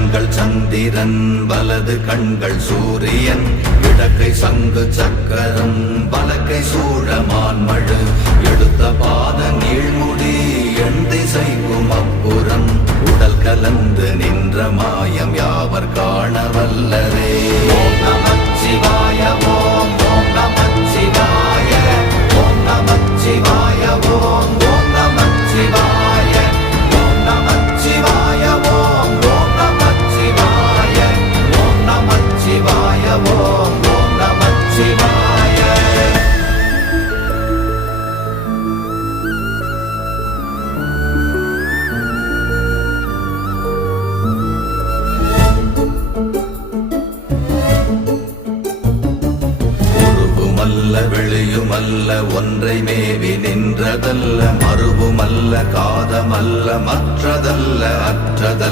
கண்கள் சந்திரன் வலது கண்கள் சூரியன் இடக்கை சங்கு சக்கரம் வலக்கை சூழமான்மழு எடுத்த பாத நீழ்முடி எண் திசைக்கும் அப்புறம் உடல் கலந்து நின்ற மாயம் யாவர் காண வல்லரே. ஓம் நமச்சிவாய ஓம் ஓம் நமச்சிவாய ஓம் நமச்சிவாய ஓம் ஓம் நமச்சிவாய ஓம் நமச்சிவாய ஓம் ஓம் நமச்சிவாய ஓம் நமச்சிவாய ஓம் ஓம் நமச்சிவாய. வெளியுமல்ல ஒன்றை மேவி நின்றதல்ல மறுவுமல்ல காதமல்ல மற்றதல்ல அற்றதல்ல